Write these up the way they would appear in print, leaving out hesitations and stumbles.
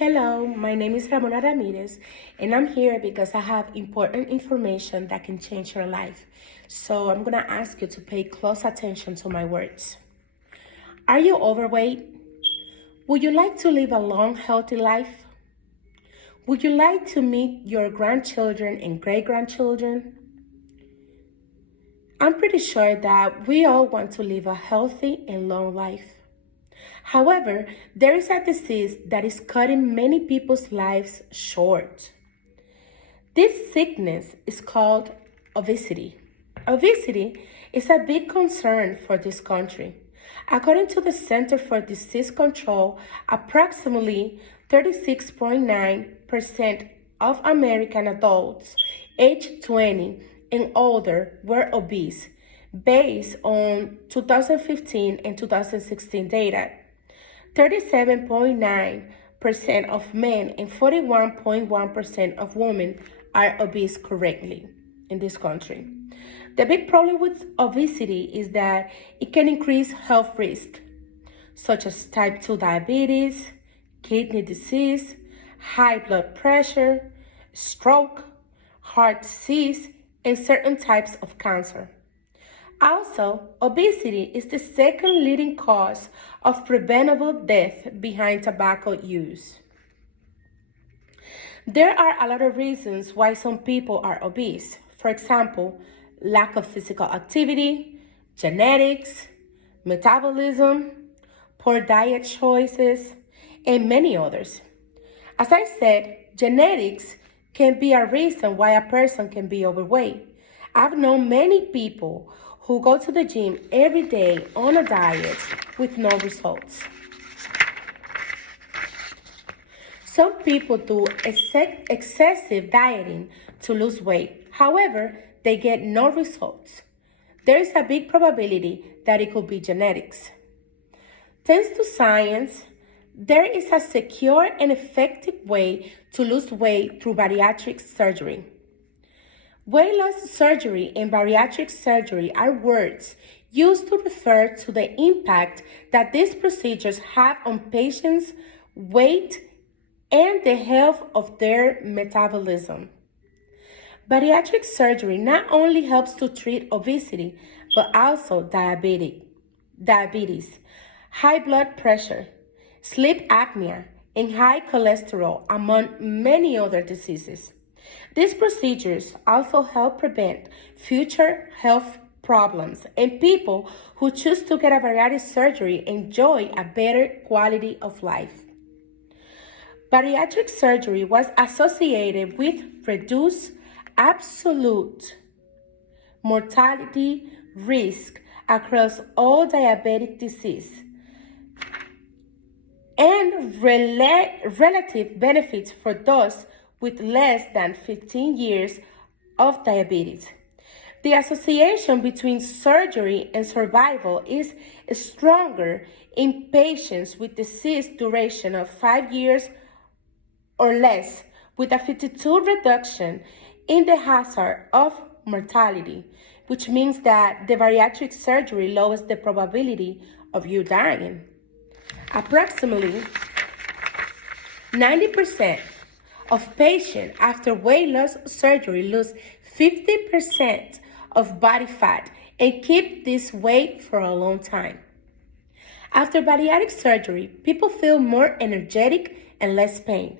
Hello, my name is Ramona Ramirez, and I'm here because I have important information that can change your life. So I'm gonna ask you to pay close attention to my words. Are you overweight? Would you like to live a long, healthy life? Would you like to meet your grandchildren and great grandchildren? I'm pretty sure that we all want to live a healthy and long life. However, there is a disease that is cutting many people's lives short. This sickness is called obesity. Obesity is a big concern for this country. According to the Center for Disease Control, approximately 36.9% of American adults aged 20 and older were obese, based on 2015 and 2016 data. 37.9% of men and 41.1% of women are obese currently in this country. The big problem with obesity is that it can increase health risks, such as type 2 diabetes, kidney disease, high blood pressure, stroke, heart disease, and certain types of cancer. Also, obesity is the second leading cause of preventable death behind tobacco use. There are a lot of reasons why some people are obese. For example, lack of physical activity, genetics, metabolism, poor diet choices, and many others. As I said, genetics can be a reason why a person can be overweight. I've known many people who go to the gym every day on a diet with no results. Some people do excessive dieting to lose weight. However, they get no results. There is a big probability that it could be genetics. Thanks to science, there is a secure and effective way to lose weight through bariatric surgery. Weight loss surgery and bariatric surgery are words used to refer to the impact that these procedures have on patients' weight and the health of their metabolism. Bariatric surgery not only helps to treat obesity, but also diabetes, high blood pressure, sleep apnea, and high cholesterol, among many other diseases. These procedures also help prevent future health problems, and people who choose to get a bariatric surgery enjoy a better quality of life. Bariatric surgery was associated with reduced absolute mortality risk across all diabetic disease and relative benefits for those with less than 15 years of diabetes. The association between surgery and survival is stronger in patients with disease duration of 5 years or less, with a 52 reduction in the hazard of mortality, which means that the bariatric surgery lowers the probability of you dying. Approximately 90% of patients after weight loss surgery lose 50% of body fat and keep this weight for a long time. After bariatric surgery, people feel more energetic and less pain.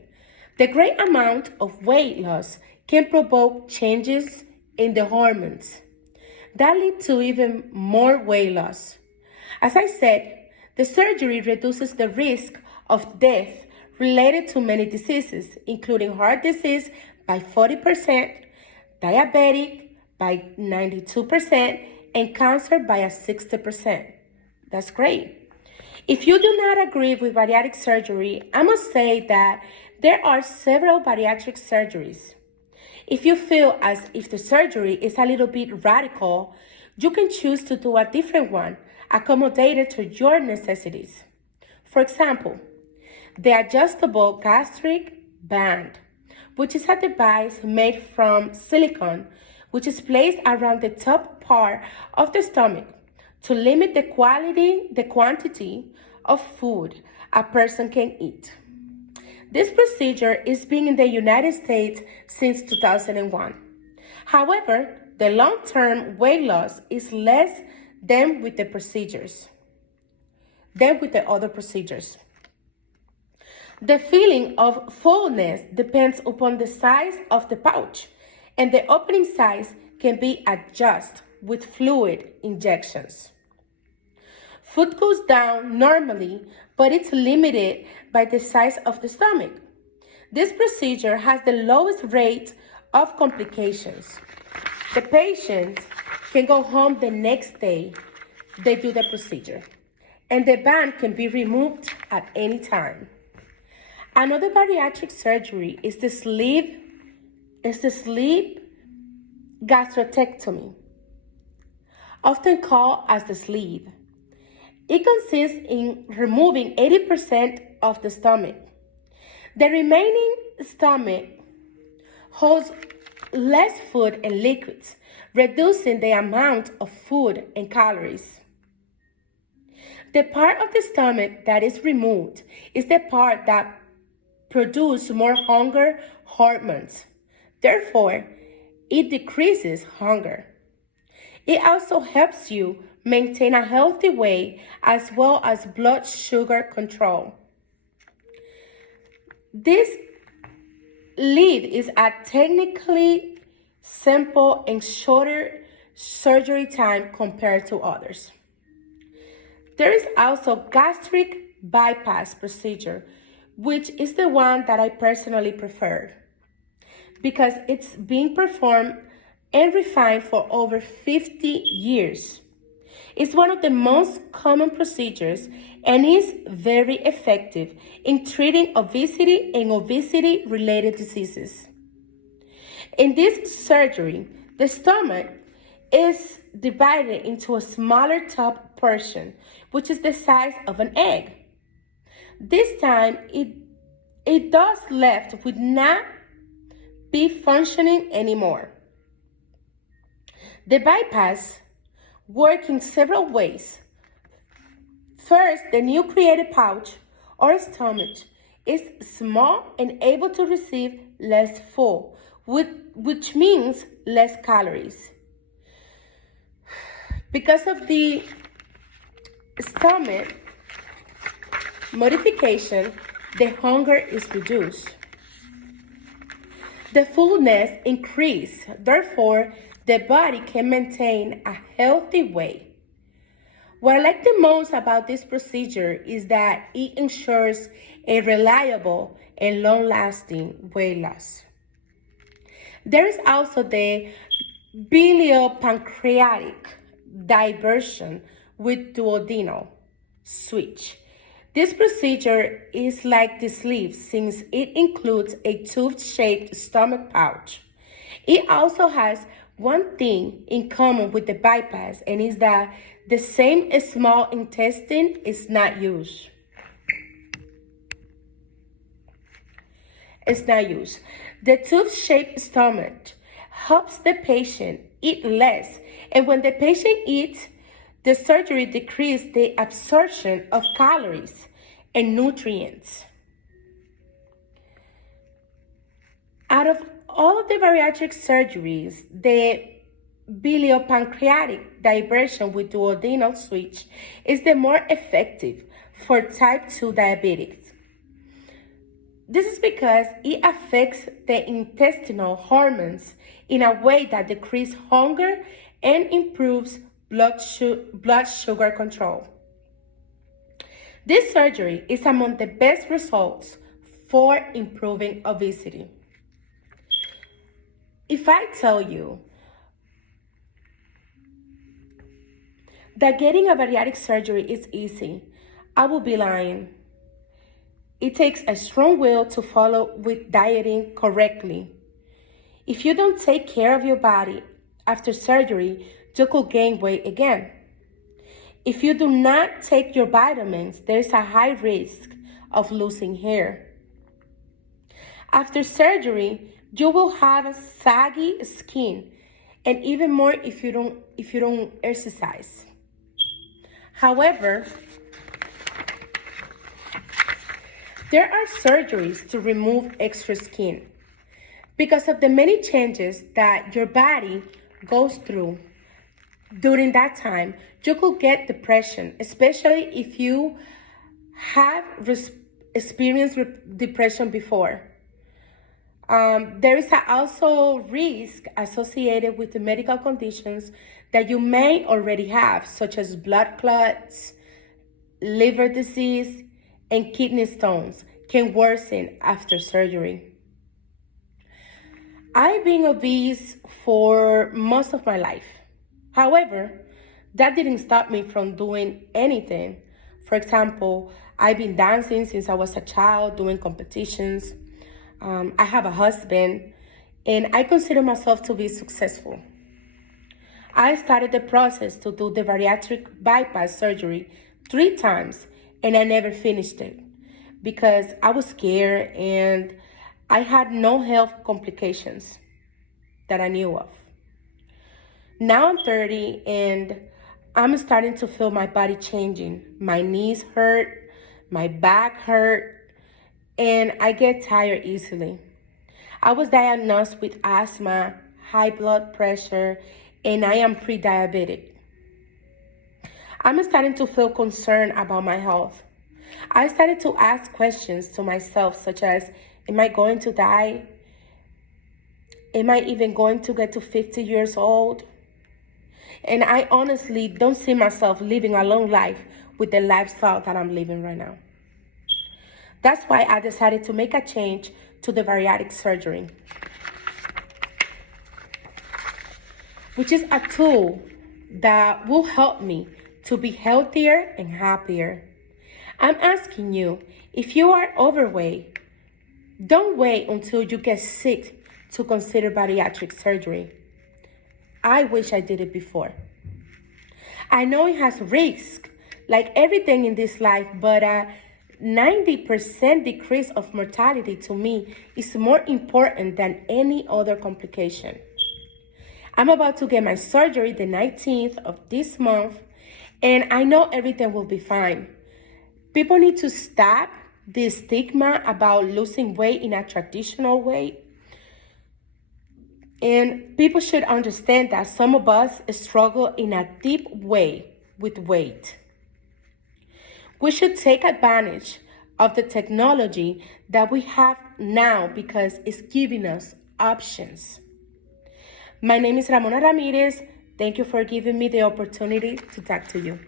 The great amount of weight loss can provoke changes in the hormones that lead to even more weight loss. As I said, the surgery reduces the risk of death related to many diseases, including heart disease by 40%, diabetic by 92%, and cancer by a 60%. That's great. If you do not agree with bariatric surgery, I must say that there are several bariatric surgeries. If you feel as if the surgery is a little bit radical, you can choose to do a different one, accommodated to your necessities. For example, the adjustable gastric band, which is a device made from silicone, which is placed around the top part of the stomach to limit the quantity of food a person can eat. This procedure is being in the United States since 2001. However, the long-term weight loss is less than with the other procedures. The feeling of fullness depends upon the size of the pouch, and the opening size can be adjusted with fluid injections. Food goes down normally, but it's limited by the size of the stomach. This procedure has the lowest rate of complications. The patients can go home the next day they do the procedure, and the band can be removed at any time. Another bariatric surgery is the sleeve gastrectomy, often called as the sleeve. It consists in removing 80% of the stomach. The remaining stomach holds less food and liquids, reducing the amount of food and calories. The part of the stomach that is removed is the part that produces more hunger hormones. Therefore, it decreases hunger. It also helps you maintain a healthy weight as well as blood sugar control. This lead is a technically simple and shorter surgery time compared to others. There is also gastric bypass procedure, which is the one that I personally prefer because it's being performed and refined for over 50 years. It's one of the most common procedures and is very effective in treating obesity and obesity-related diseases. In this surgery, the stomach is divided into a smaller top portion, which is the size of an egg. This time, it does left would not be functioning anymore. The bypass works in several ways. First, the new created pouch or stomach is small and able to receive less food, which means less calories. Because of the stomach modification, the hunger is reduced. The fullness increases, therefore, the body can maintain a healthy weight. What I like the most about this procedure is that it ensures a reliable and long-lasting weight loss. There is also the biliopancreatic diversion with duodenal switch. This procedure is like the sleeve since it includes a tube-shaped stomach pouch. It also has one thing in common with the bypass, and is that the same small intestine is not used. The tube-shaped stomach helps the patient eat less, and when the patient eats, the surgery decreases the absorption of calories and nutrients. Out of all of the bariatric surgeries, the biliopancreatic diversion with duodenal switch is the more effective for type 2 diabetics. This is because it affects the intestinal hormones in a way that decreases hunger and improves blood sugar control. This surgery is among the best results for improving obesity. If I tell you that getting a bariatric surgery is easy, I will be lying. It takes a strong will to follow with dieting correctly. If you don't take care of your body after surgery, you could gain weight again. If you do not take your vitamins, there is a high risk of losing hair. After surgery, you will have a saggy skin, and even more if you don't exercise. However, There are surgeries to remove extra skin. Because of the many changes that your body goes through during that time, you could get depression, especially if you have experienced depression before. There is also risk associated with the medical conditions that you may already have, such as blood clots, liver disease, and kidney stones can worsen after surgery. I've been obese for most of my life. However, that didn't stop me from doing anything. For example, I've been dancing since I was a child, doing competitions. I have a husband, and I consider myself to be successful. I started the process to do the bariatric bypass surgery 3 times, and I never finished it because I was scared and I had no health complications that I knew of. Now I'm 30 and I'm starting to feel my body changing. My knees hurt, my back hurt, and I get tired easily. I was diagnosed with asthma, high blood pressure, and I am pre-diabetic. I'm starting to feel concerned about my health. I started to ask questions to myself such as, am I going to die? Am I even going to get to 50 years old? And I honestly don't see myself living a long life with the lifestyle that I'm living right now. That's why I decided to make a change to the bariatric surgery, which is a tool that will help me to be healthier and happier. I'm asking you, if you are overweight, don't wait until you get sick to consider bariatric surgery. I wish I did it before. I know it has risk, like everything in this life, but a 90% decrease of mortality to me is more important than any other complication. I'm about to get my surgery the 19th of this month, and I know everything will be fine. People need to stop the stigma about losing weight in a traditional way. And people should understand that some of us struggle in a deep way with weight. We should take advantage of the technology that we have now because it's giving us options. My name is Ramona Ramirez. Thank you for giving me the opportunity to talk to you.